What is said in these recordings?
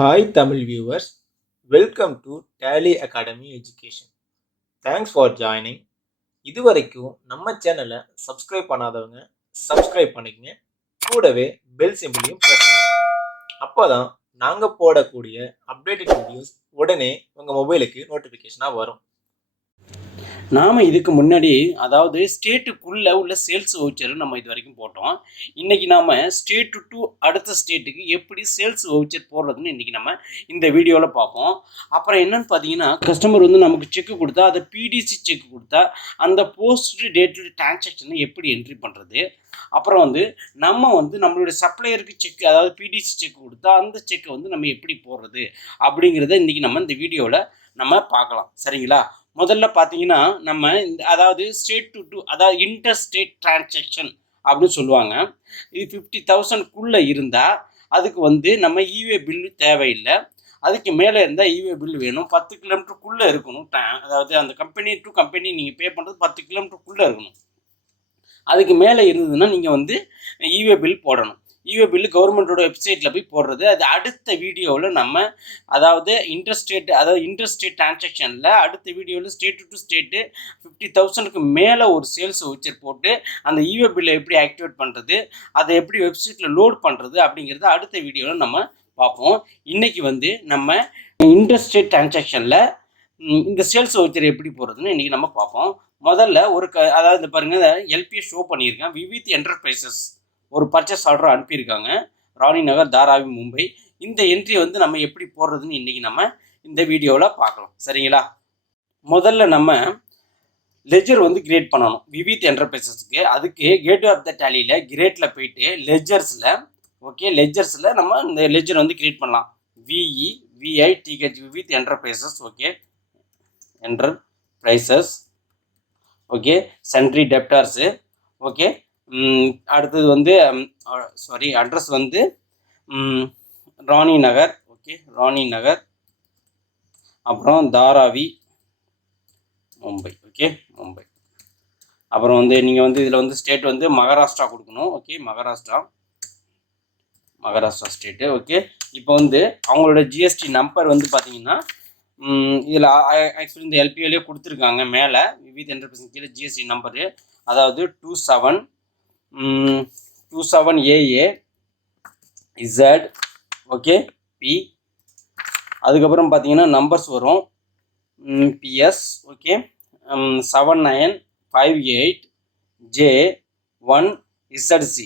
Hi Tamil viewers, welcome to Tally Academy Education. Thanks for joining. இதுவரைக்கும் நம்ம சேனலை subscribe பண்ணாதவங்க சப்ஸ்கிரைப் பண்ணிக்கங்க. கூடவே பெல் சிம்பிளையும் பிரஸ் பண்ணுங்க. அப்பதான் நாங்க போடக்கூடிய அப்டேட்டட் வீடியோஸ் உடனே உங்க மொபைலுக்கு நோட்டிஃபிகேஷனா வரும். நாம் இதுக்கு முன்னாடி அதாவது ஸ்டேட்டுக்குள்ளே உள்ள சேல்ஸ் வவுச்சர் நம்ம இது வரைக்கும் போட்டோம். இன்றைக்கி நாம் ஸ்டேட்டு டு அடுத்த ஸ்டேட்டுக்கு எப்படி சேல்ஸ் வவுச்சர் போடுறதுன்னு இன்றைக்கி நம்ம இந்த வீடியோவில் பார்ப்போம். அப்புறம் என்னென்னு பார்த்தீங்கன்னா, கஸ்டமர் வந்து நமக்கு செக்கு கொடுத்தா அதை பிடிசி செக் கொடுத்தா அந்த போஸ்ட் டேட்டட் டிரான்சாக்ஷனை எப்படி என்ட்ரி பண்ணுறது, அப்புறம் வந்து நம்ம வந்து நம்மளுடைய சப்ளையருக்கு செக் அதாவது பிடிசி செக் கொடுத்தா அந்த செக்கை வந்து நம்ம எப்படி போடுறது அப்படிங்கிறத இன்றைக்கி நம்ம இந்த வீடியோவில் நம்ம பார்க்கலாம். சரிங்களா? முதல்ல பார்த்தீங்கன்னா நம்ம இந்த அதாவது ஸ்டேட் டு அதாவது இன்டர் ஸ்டேட் டிரான்சாக்ஷன் அப்படின்னு சொல்லுவாங்க. இது 50,000க்குள்ளே இருந்தால் அதுக்கு வந்து நம்ம இவே பில்லு தேவையில்லை. அதுக்கு மேலே இருந்தால் இவே பில் வேணும். 10 கிலோமீட்டருக்குள்ளே இருக்கணும். அதாவது அந்த கம்பெனி டு கம்பெனி நீங்கள் பே பண்ணுறது 10 கிலோமீட்டருக்குள்ளே இருக்கணும். அதுக்கு மேலே இருந்ததுன்னா நீங்கள் வந்து இவே பில் போடணும். இவே பில்லு கவர்மெண்ட்டோட வெப்சைட்டில் போய் போடுறது. அது அடுத்த வீடியோவில் நம்ம அதாவது இன்டர்ஸ்டேட் டிரான்சாக்ஷனில் அடுத்த வீடியோவில் ஸ்டேட்டு டு ஸ்டேட்டு 50,000க்கு மேலே ஒரு சேல்ஸ் வவுச்சர் போட்டு அந்த இவே பில்லை எப்படி ஆக்டிவேட் பண்ணுறது, அதை எப்படி வெப்சைட்டில் லோட் பண்ணுறது அப்படிங்கிறத அடுத்த வீடியோவில் நம்ம பார்ப்போம். இன்றைக்கி வந்து நம்ம இன்டர்ஸ்டேட் டிரான்சாக்ஷனில் இந்த சேல்ஸ் வவுச்சர் எப்படி போடுறதுன்னு இன்றைக்கி நம்ம பார்ப்போம். முதல்ல ஒரு அதாவது பாருங்கள், எல்பியை ஷோ பண்ணியிருக்கேன். விவித் என்டர்பிரைசஸ் ஒரு பர்ச்சேஸ் ஆர்டர் அனுப்பியிருக்காங்க, ராணி நகர், தாராவி, மும்பை. இந்த என்ட்ரியை வந்து நம்ம எப்படி போடுறதுன்னு இன்றைக்கி நம்ம இந்த வீடியோவில் பார்க்கலாம். சரிங்களா? முதல்ல நம்ம லெஜர் வந்து கிரியேட் பண்ணணும் விவித் என்டர்பிரைசஸ்க்கு. அதுக்கு கேட்வே ஆஃப் த டேலியில் கிரேட்டில் போயிட்டு லெஜர்ஸில் நம்ம இந்த லெஜர் வந்து கிரியேட் பண்ணலாம். விஇவிஐடிஹெச் விவித் என்டர்பிரைசஸ். என்டர்பிரைசஸ். சன்ட்ரி டெப்டார்ஸு. அடுத்தது வந்து அட்ரஸ் வந்து ராணி நகர். ராணி நகர், அப்புறம் தாராவி, மும்பை. மும்பை. அப்புறம் வந்து நீங்கள் வந்து இதில் வந்து ஸ்டேட் வந்து மகாராஷ்டிரா கொடுக்கணும். மகாராஷ்டிரா ஸ்டேட்டு. இப்போ வந்து அவங்களோட ஜிஎஸ்டி நம்பர் வந்து பார்த்தீங்கன்னா இதில் ஆக்சுவலி இந்த எல்பிஓலேயே கொடுத்துருக்காங்க. மேலே விவித் என்டர்பிரைஸ் கீழே ஜிஎஸ்டி நம்பரு, அதாவது 27AA Z பி. அதுக்கப்புறம் பார்த்தீங்கன்னா நம்பர்ஸ் வரும். PS 7958J1 ZC.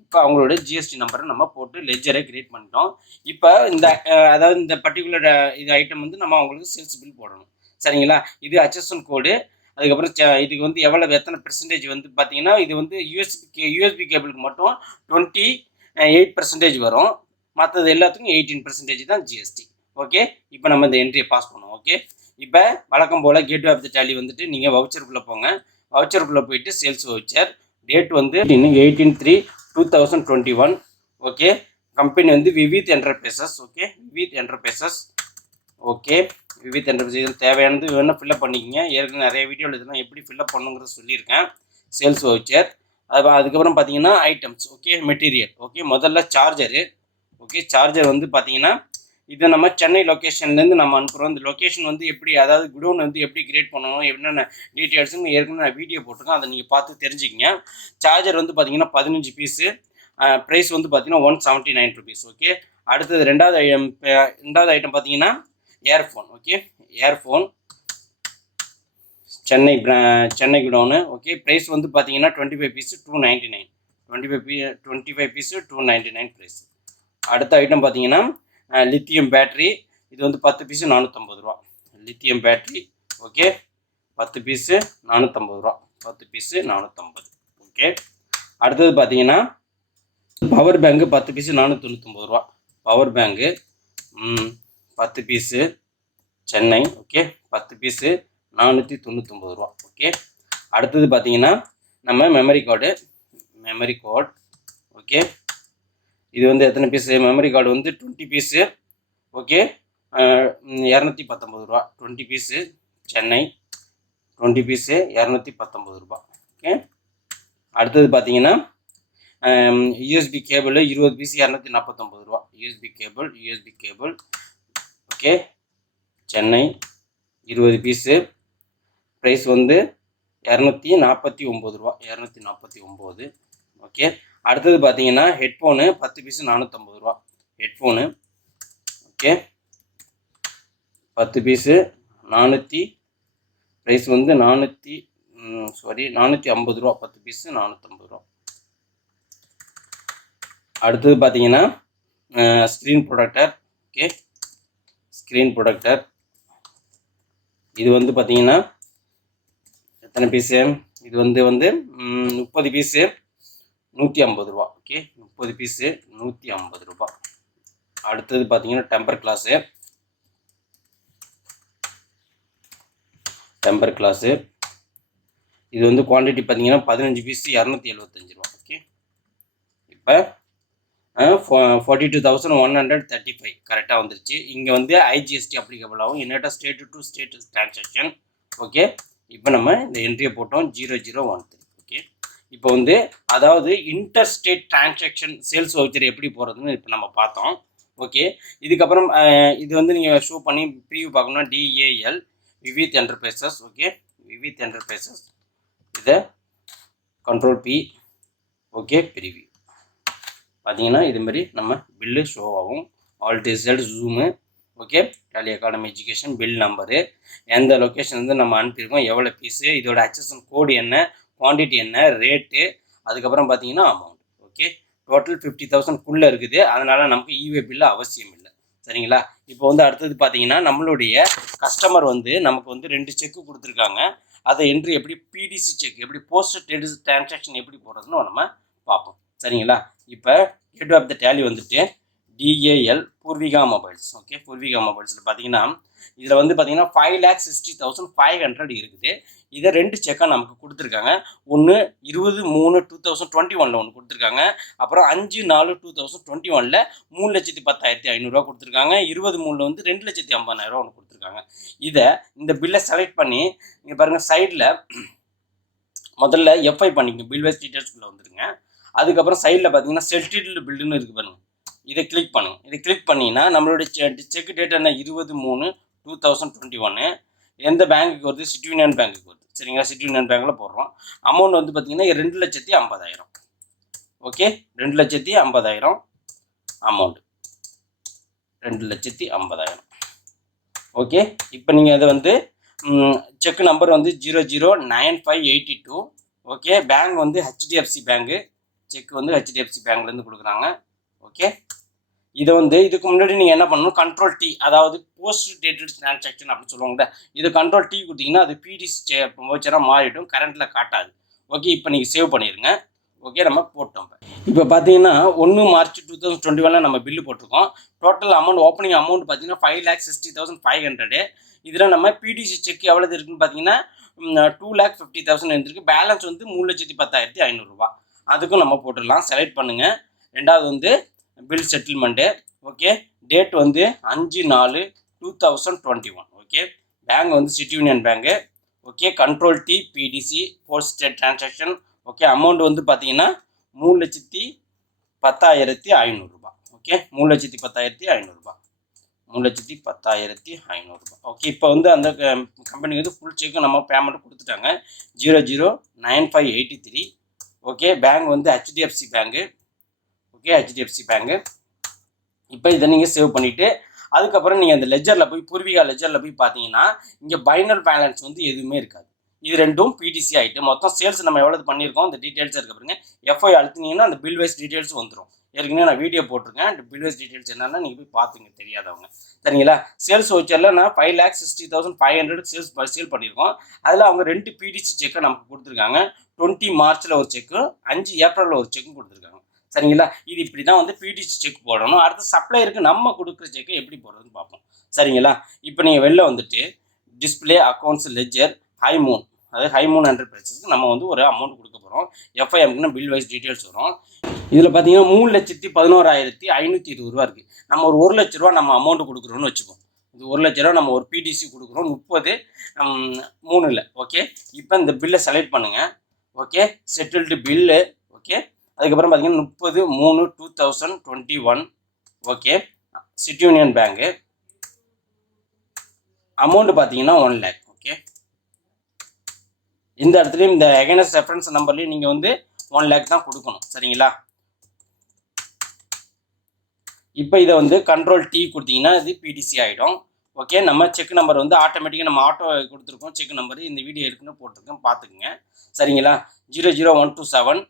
இப்போ அவங்களோட ஜிஎஸ்டி நம்பரை நம்ம போட்டு லெஜரை கிரியேட் பண்ணிட்டோம். இப்போ அதாவது இந்த பர்டிகுலர் இது ஐட்டம் வந்து நம்ம அவங்களுக்கு சேல்ஸ் பில் போடணும். சரிங்களா? இது HSN கோடு. அதுக்கப்புறம் இதுக்கு வந்து எத்தனை பெர்சன்டேஜ் வந்து பார்த்தீங்கன்னா, இது வந்து யூஎஸ்பி கேபிளுக்கு மட்டும் 28% வரும். மற்றது எல்லாத்துக்கும் 18% தான் ஜிஎஸ்டி. இப்போ நம்ம இந்த என்ட்ரியை பாஸ் பண்ணுவோம். இப்போ வழக்கம் போல் கேட்வே ஆஃப் த டேலி வந்துட்டு நீங்கள் வவுச்சருக்குள்ளே போங்க. வவுச்சருக்குள்ளே போயிட்டு சேல்ஸ் வவுச்சர் டேட் வந்து 18/3/2021. கம்பெனி வந்து விவித் என்டர்பிரைசஸ். விவித் என்டர்பிரைசஸ். தேவையானது வேணால் ஃபில்லப் பண்ணிக்கங்க. ஏற்கனவே நிறைய வீடியோவில் இதெல்லாம் எப்படி ஃபில்லப் பண்ணுங்கிறது சொல்லியிருக்கேன். Sales voucher. அதுக்கப்புறம் பார்த்தீங்கன்னா ஐட்டம்ஸ். மெட்டீரியல். முதல்ல சார்ஜரு. சார்ஜர் வந்து பார்த்தீங்கன்னா இதை நம்ம சென்னை லொக்கேஷன்லேருந்து நம்ம அனுப்புகிறோம். இந்த லொக்கேஷன் வந்து எப்படி, அதாவது குடோன் வந்து எப்படி கிரியேட் பண்ணணும், என்னென்ன டீட்டெயில்ஸுன்னு ஏற்கனவே நான் வீடியோ போட்டிருக்கேன். அதை நீங்கள் பார்த்து தெரிஞ்சுக்கிங்க. சார்ஜர் வந்து பார்த்தீங்கன்னா 15 பீஸு. ப்ரைஸ் வந்து பார்த்தீங்கன்னா 179 rupees. அடுத்தது ரெண்டாவது ஐட்டம் பார்த்தீங்கன்னா earphone. Earphone Chennai godown. Price வந்து பார்த்தீங்கன்னா 25 பீஸு 299. 25 piece 299 price. அடுத்த ஐட்டம் பார்த்தீங்கன்னா லித்தியம் பேட்ரி. இது வந்து 10 பீஸு 450 ரூபா. Lithium battery. 10 பீஸு 450 ரூபா. 10 பீஸு 450. அடுத்தது பார்த்தீங்கன்னா பவர் பேங்கு 10 பீஸு 499 ரூபா. Power bank 10 piece Chennai. 10 piece 499 ரூபா. அடுத்தது பார்த்தீங்கன்னா நம்ம மெமரி கார்டு. இது வந்து எத்தனை பீஸு? மெமரி கார்டு வந்து 20 பீஸு. 219 ரூபா. 20 பீஸு சென்னை. 20 பீஸு 219 ரூபா. அடுத்தது பார்த்தீங்கன்னா யூஎஸ்பி கேபிள் 20 பீஸ் 249 ரூபா. USB cable okay, Chennai 20 piece, price வந்து 249 ரூபா. 249. ஓகே, அடுத்தது பார்த்தீங்கன்னா ஹெட்ஃபோனு 10 பீஸு 450 ரூபா. ஹெட்ஃபோனு ஓகே, 10 பீஸு 400, ப்ரைஸ் வந்து 450 ரூபா. 10 பீஸு 450 ரூபா. அடுத்தது பார்த்தீங்கன்னா screen protector. Okay, screen protector இது வந்து பார்த்தீங்கன்னா எத்தனை பீஸு, இது வந்து 30 பீஸு 150 ரூபா. ஓகே, 30 பீஸு 150 ரூபா. அடுத்தது பார்த்தீங்கன்னா டெம்பர் கிளாஸு இது வந்து குவான்டிட்டி பார்த்தீங்கன்னா 15 பீஸு 275 ரூபா. ஓகே, இப்போ 42,135 கரெக்டாக வந்துருச்சு. இங்கே வந்து ஐஜிஎஸ்டி அப்ளிகபிள் ஆகும். என்னட்டா state to state transaction. Okay, இப்போ நம்ம இந்த என்ட்ரியை போட்டோம் 0013. ஓகே, இப்போ வந்து அதாவது inter state transaction sales voucher எப்படி போகிறதுன்னு இப்போ நம்ம பார்த்தோம். ஓகே, இதுக்கப்புறம் இது வந்து நீங்கள் ஷோ பண்ணி ப்ரீவியூ பார்க்கணும்னா DAL விவித் என்டர்பிரைசஸ். ஓகே, விவித் என்டர்பிரைசஸ் இதை கண்ட்ரோல் P. ஓகே, ப்ரீவியூ பார்த்தீங்கன்னா இதுமாரி நம்ம பில்லு ஷோ ஆகும். All result zoom. ஓகே, Tally Academy education bill number, எந்த லொக்கேஷன் வந்து நம்ம அனுப்பியிருக்கோம், எவ்வளோ பீஸு, இதோட HSN கோடு என்ன, குவான்டிட்டி என்ன, ரேட்டு, அதுக்கப்புறம் பார்த்தீங்கன்னா அமௌண்ட். ஓகே, டோட்டல் 50,000 இருக்குது. அதனால் நமக்கு EWAY பில்லு அவசியம் இல்லை. சரிங்களா? இப்போ வந்து அடுத்தது பார்த்தீங்கன்னா நம்மளுடைய கஸ்டமர் வந்து நமக்கு வந்து 2 செக்கு கொடுத்துருக்காங்க. அதை என்ட்ரி எப்படி PDC செக் எப்படி போஸ்டட் டிரான்சாக்ஷன் எப்படி போடுறதுன்னு நம்ம பார்ப்போம். சரிங்களா? இப்போ ஹெட் ஆஃப் த டேலி வந்துட்டு DAL Poorvika mobiles. Okay, Poorvika மொபைல்ஸில் பார்த்தீங்கன்னா இதில் வந்து பார்த்தீங்கன்னா 5,60,500 இருக்குது. இதை 2 செக்காக நமக்கு கொடுத்துருக்காங்க. ஒன்று 20/3/2021 ஒன்று கொடுத்துருக்காங்க. அப்புறம் 5/4/2021 3,10,500 கொடுத்துருக்காங்க. 20/3 வந்து 2,50,000 ஒன்று கொடுத்துருக்காங்க. இதை இந்த பில்லை செலக்ட் பண்ணி இங்கே பாருங்கள் சைடில் முதல்ல FI பண்ணிங்க, பில் வைஸ் டீட்டெயில்ஸ்குள்ளே வந்துருங்க. அதுக்கப்புறம் சைடில் பார்த்தீங்கன்னா செட்டில்டு பில்டுன்னு இருக்குது பாருங்கள், இதை கிளிக் பண்ணுங்கள். இதை கிளிக் பண்ணிங்கன்னா நம்மளுடைய செக் டேட் என்ன 20/3/2021 எந்த பேங்க்குக்கு வருது, சிட்டி யூனியன் பேங்க்குக்கு வருது. சரிங்களா? சிட்டி யூனியன் பேங்க்கில் போடுறோம். அமௌண்ட் வந்து பார்த்தீங்கன்னா 2,50,000. Okay, 2,50,000 amount, 2,50,000. ஓகே, இப்போ நீங்கள் அதை வந்து செக் நம்பர் வந்து 009582. ஓகே, பேங்க் வந்து HDFC பேங்கு. செக் வந்து HDFC பேங்க்லேருந்து கொடுக்குறாங்க. ஓகே, இதை வந்து இதுக்கு முன்னாடி நீங்கள் என்ன பண்ணணும், கண்ட்ரோல் T, அதாவது போஸ்ட் டேட்டட் டிரான்சாக்ஷன் அப்படின்னு சொல்லுவாங்க. இது கண்ட்ரோல் T கொடுத்தீங்கன்னா அது PDC வவுச்சராக மாறிடும், கரண்ட்டில் காட்டாது. ஓகே, இப்போ நீங்கள் சேவ் பண்ணிடுங்க. ஓகே, நம்ம போட்டோம். இப்போ பார்த்தீங்கன்னா 1 மார்ச் 2021 நம்ம பில்லு போட்டிருக்கோம். டோட்டல் அமௌண்ட் ஓப்பனிங் அமௌண்ட் பார்த்தீங்கன்னா 5,60,500. இதில் நம்ம PDC செக் எவ்வளவு இருக்குன்னு பார்த்தீங்கன்னா 2,50,000 இருந்திருக்கு. பேலன்ஸ் வந்து 3,10,500 ரூபா. அதுக்கும் நம்ம போட்டுடலாம். செலக்ட் பண்ணுங்கள். ரெண்டாவது வந்து பில் செட்டில்மெண்ட்டு. ஓகே, டேட் வந்து 5/4/2021. ஓகே, பேங்க் வந்து city union bank. Okay, control T PDC post transaction. Okay, amount வந்து பார்த்தீங்கன்னா 3,10,500 ரூபா. ஓகே, 3,10,500 ரூபா. 3,10,500 ரூபா. ஓகே, இப்போ வந்து அந்த கம்பெனிக்கு வந்து ஃபுல் செக்கு நம்ம பேமெண்ட் கொடுத்துட்டாங்க 009583. ஓகே, பேங்க் வந்து HDFC bank. Okay, HDFC bank. இப்போ இதை நீங்கள் சேவ் பண்ணிவிட்டு அதுக்கப்புறம் நீங்கள் அந்த லெஜரில் போய் பூர்விகா லெஜரில் போய் பார்த்தீங்கன்னா இங்கே பைனல் பேலன்ஸ் வந்து எதுவுமே இருக்காது. இது ரெண்டும் PDC ஆகிட்டு மொத்தம் சேல்ஸ் நம்ம எவ்வளோ பண்ணியிருக்கோம் அந்த டீட்டெயில்ஸ் இருக்க பாருங்க. FI அழுத்தினீங்கன்னா அந்த பில் வைஸ் டீட்டெயில்ஸ் வந்துடும். ஏற்கனவே நான் வீடியோ போட்டிருக்கேன். அந்த பில் வைஸ் டீட்டெயில்ஸ் என்னன்னா நீங்கள் போய் பார்த்துங்க தெரியாதவங்க. சரிங்களா? சேல்ஸ் வவுச்சரில் நான் 5,60,500 சேல் பண்ணியிருக்கோம். அதில் அவங்க 2 PDC செக்கை நமக்கு கொடுத்துருக்காங்க. 20 மார்ச்சில் ஒரு செக்கு, 5 ஏப்ரலில் ஒரு செக்கும் கொடுத்துருக்காங்க. சரிங்களா? இது இப்படி தான் வந்து PDC செக் போடணும். அடுத்து சப்ளையருக்கு நம்ம கொடுக்குற செக்கை எப்படி போடுறதுன்னு பார்ப்போம். சரிங்களா? இப்போ நீங்கள் வெளில வந்துட்டு டிஸ்பிளே அக்கௌண்ட்ஸ் லெஜர் ஹைமூன், அதாவது ஹைமூன் என்டர்பிரைசஸ்க்கு நம்ம வந்து ஒரு அமௌண்ட் கொடுக்க போகிறோம். FIMக்குன்னா பில் வைஸ் டீட்டெயில்ஸ் வரும். இதில் பார்த்தீங்கன்னா 3,11,520 ரூபா இருக்குது. நம்ம ஒரு 1 லட்ச ரூபா நம்ம அமௌண்ட் கொடுக்குறோன்னு வச்சுப்போம். இது 1 லட்ச ரூபா நம்ம ஒரு PDC கொடுக்குறோம் 30/3. ஓகே, இப்போ இந்த பில்லை செலக்ட் பண்ணுங்கள். Okay, settled bill. ஓகே, அதுக்கப்புறம் பார்த்தீங்கன்னா 30/3/2021. ஓகே, சிட்டி யூனியன் பேங்க்கு. அமௌண்ட் பார்த்தீங்கன்னா 1 lakh. ஓகே, இந்த இடத்துலையும் இந்த அகைனஸ்ட் ரெஃபரன்ஸ் நம்பர்லையும் நீங்கள் வந்து 1 lakh தான் கொடுக்கணும். சரிங்களா? இப்போ இதை வந்து கண்ட்ரோல் T கொடுத்தீங்கன்னா இது பிடிசி ஆகிடும். ஓகே, நம்ம செக் நம்பர் வந்து ஆட்டோமேட்டிக்காக நம்ம ஆட்டோ கொடுத்துருக்கோம். செக் நம்பர் இந்த வீடியோ இருக்குன்னு போட்டிருக்கோம், பார்த்துக்குங்க. சரிங்களா? 00127.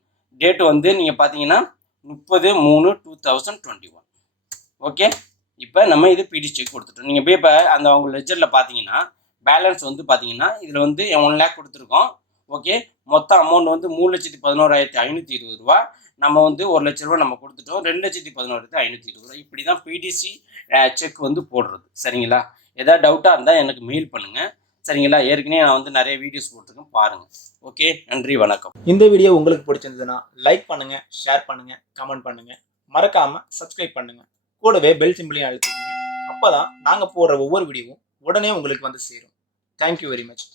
டேட்டு வந்து நீங்கள் பார்த்தீங்கன்னா 30/3/2021. ஓகே, இப்போ நம்ம இது பிடி செக் கொடுத்துட்டோம். நீங்கள் போய் இப்போ அந்த அவங்க லெஜரில் பார்த்தீங்கன்னா பேலன்ஸ் வந்து பார்த்தீங்கன்னா இதில் வந்து 1 lakh கொடுத்துருக்கோம். ஓகே, மொத்த அமௌண்ட் வந்து 3,11,520 ரூபா. நம்ம வந்து 1 லட்ச ரூபா நம்ம கொடுத்துட்டோம். 2,11,520 ரூபா. இப்படி தான் பிடிசி செக் வந்து போடுறது. சரிங்களா? ஏதாவது டவுட்டாக இருந்தால் எனக்கு மெயில் பண்ணுங்கள். சரிங்களா? ஏற்கனவே நான் வந்து நிறைய வீடியோஸ் போட்டிருக்கேன், பாருங்கள். ஓகே, நன்றி, வணக்கம். இந்த வீடியோ உங்களுக்கு பிடிச்சிருந்ததுன்னா லைக் பண்ணுங்க, ஷேர் பண்ணுங்க, கமெண்ட் பண்ணுங்க, மறக்காம சப்ஸ்கிரைப் பண்ணுங்க. கூடவே பெல் சிம்பிளையும் அழுத்திக்கங்க. அப்பதான் நாங்க போடுற ஒவ்வொரு வீடியோவும் உடனே உங்களுக்கு வந்து சேரும். Thank you very much.